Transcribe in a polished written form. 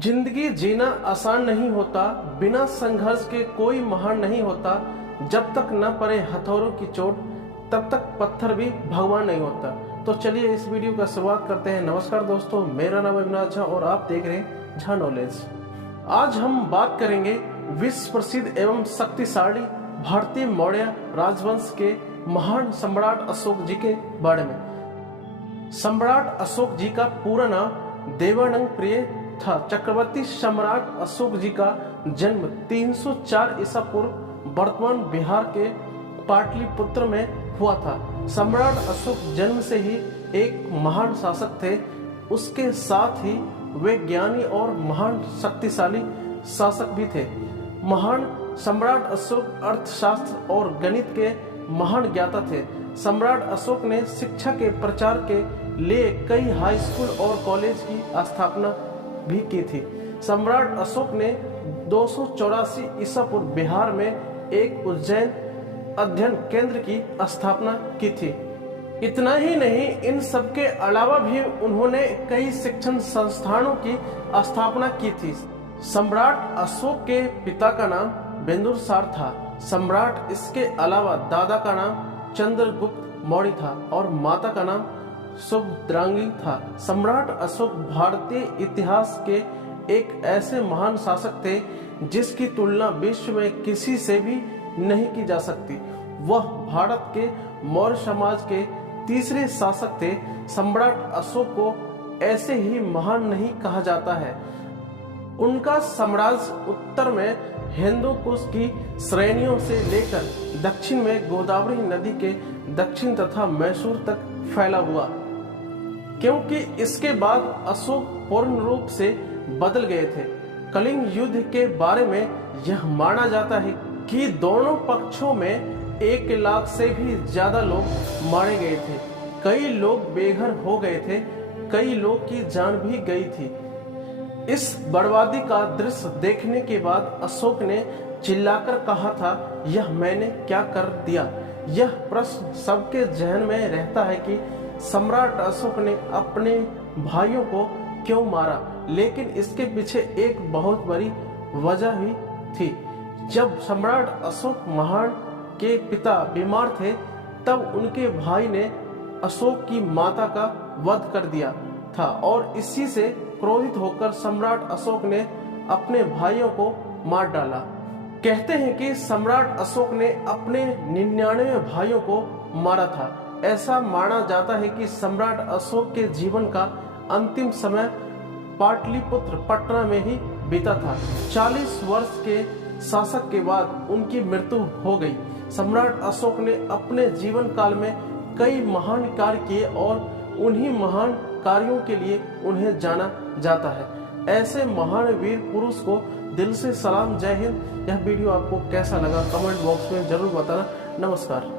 जिंदगी जीना आसान नहीं होता, बिना संघर्ष के कोई महान नहीं होता। जब तक न पड़े हथौड़ों की चोट, तब तक पत्थर भी भगवान नहीं होता। तो चलिए इस वीडियो का शुरुआत करते हैं। नमस्कार दोस्तों, मेरा नाम अविनाश झा और आप देख रहे हैं झा नॉलेज। आज हम बात करेंगे विश्व प्रसिद्ध एवं शक्तिशाली भारतीय मौर्य राजवंश के महान सम्राट अशोक जी के बारे में। सम्राट अशोक जी का पूरा नाम देवानंद प्रिय था। चक्रवर्ती सम्राट अशोक जी का जन्म 304 ईसा पूर्व वर्तमान बिहार के पाटलिपुत्र में हुआ था। सम्राट अशोक जन्म से ही एक महान शासक थे, उसके साथ ही वे ज्ञानी और महान शक्तिशाली शासक भी थे। महान सम्राट अशोक अर्थशास्त्र और गणित के महान ज्ञाता थे। सम्राट अशोक ने शिक्षा के प्रचार के लिए कई हाई स्कूल और कॉलेज की स्थापना भी की थी। सम्राट अशोक ने 284 ईसा पूर्व बिहार में एक उज्जैन अध्ययन केंद्र की स्थापना की थी। इतना ही नहीं, इन सब के अलावा भी उन्होंने कई शिक्षण संस्थानों की स्थापना की थी। सम्राट अशोक के पिता का नाम बिंदुसार था। सम्राट इसके अलावा दादा का नाम चंद्रगुप्त मौर्य था और माता का नाम सुभद्रांगी था। सम्राट अशोक भारतीय इतिहास के एक ऐसे महान शासक थे जिसकी तुलना विश्व में किसी से भी नहीं की जा सकती। वह भारत के मौर्य समाज के तीसरे शासक थे। सम्राट अशोक को ऐसे ही महान नहीं कहा जाता है। उनका साम्राज्य उत्तर में हिंदू कुश की श्रेणियों से लेकर दक्षिण में गोदावरी नदी के दक्षिण तथा मैसूर तक फैला हुआ, क्योंकि इसके बाद अशोक पूर्ण रूप से बदल गए थे। कलिंग युद्ध के बारे में यह माना जाता है कि दोनों पक्षों में 1 लाख से भी ज्यादा लोग मारे गए थे। कई लोग बेघर हो गए थे, कई लोग की जान भी गई थी। इस बर्बादी का दृश्य देखने के बाद अशोक ने चिल्लाकर कहा था, यह मैंने क्या कर दिया। यह प्रश्न सबके जहन में रहता है कि सम्राट अशोक ने अपने भाइयों को क्यों मारा, लेकिन इसके पीछे एक बहुत बड़ी वजह भी थी। जब सम्राट अशोक महान के पिता बीमार थे, तब उनके भाई ने अशोक की माता का वध कर दिया था और इसी से क्रोधित होकर सम्राट अशोक ने अपने भाइयों को मार डाला। कहते हैं कि सम्राट अशोक ने अपने 99 भाइयों को मारा था। ऐसा माना जाता है कि सम्राट अशोक के जीवन का अंतिम समय पाटलिपुत्र पटना में ही बीता था। 40 वर्ष के शासक के बाद उनकी मृत्यु हो गई। सम्राट अशोक ने अपने जीवन काल में कई महान कार्य किए और उन्हीं महान कार्यों के लिए उन्हें जाना जाता है। ऐसे महान वीर पुरुष को दिल से सलाम। जय हिंद। यह वीडियो आपको कैसा लगा कमेंट बॉक्स में जरूर बताना। नमस्कार।